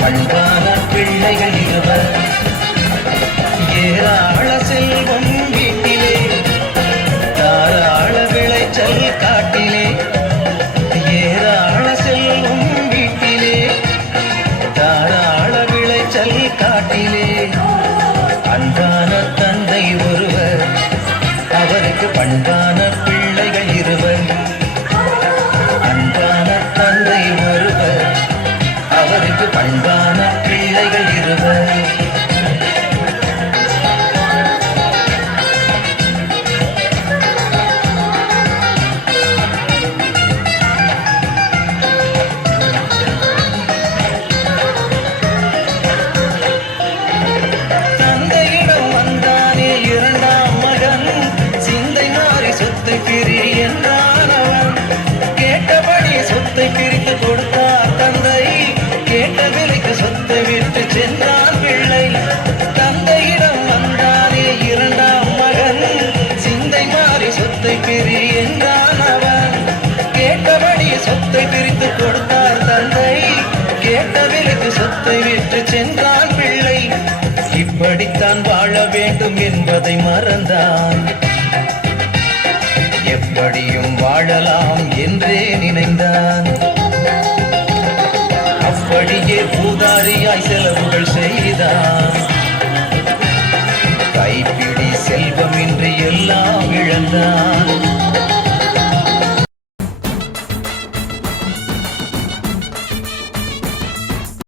பண்பான பிள்ளைகள் இருவர். ஏராள செல்வம் வீட்டிலே, தாராள விளைச்சல் காட்டிலே. ஏராள செல்வம் வீட்டிலே, தாராள விளைச்சல் காட்டிலே. அன்பான தந்தை ஒருவர், அவருக்கு பண்பான பிள்ளைகள் இருவர். அன்பான தந்தை ஒருவர், அவருக்கு பண்பான பிள்ளைகள் இருவர். தந்தையிடம் வந்தானே இரண்டாம் மகன், சிந்தை மாறி சொத்தை பிரி என்றான் அவன். கேட்டபடி சொத்தை பிரித்து கொடுத்தார் தந்தை, கேட்ட விலைக்கு சொத்தை விட்டு சென்றான் பிள்ளை. தந்தையிடம் வந்தானே இரண்டாம் மகன், சிந்தை மாறி சொத்தை பிரி என்றான் அவன். கேட்டபடி சொத்தை பிரித்து கொடுத்தார் தந்தை, கேட்ட விலைக்கு சொத்தை விட்டு சென்றான் பிள்ளை. இப்படித்தான் வாழ வேண்டும் என்பதை மறந்தான், எப்படியும் வாழலாம் என்றே நினைந்தான். அப்படியே பூதாரியாய் செலவுகள் செய்தான், கைப்பிடி செல்வமின்றி எல்லாம் இழந்தான்.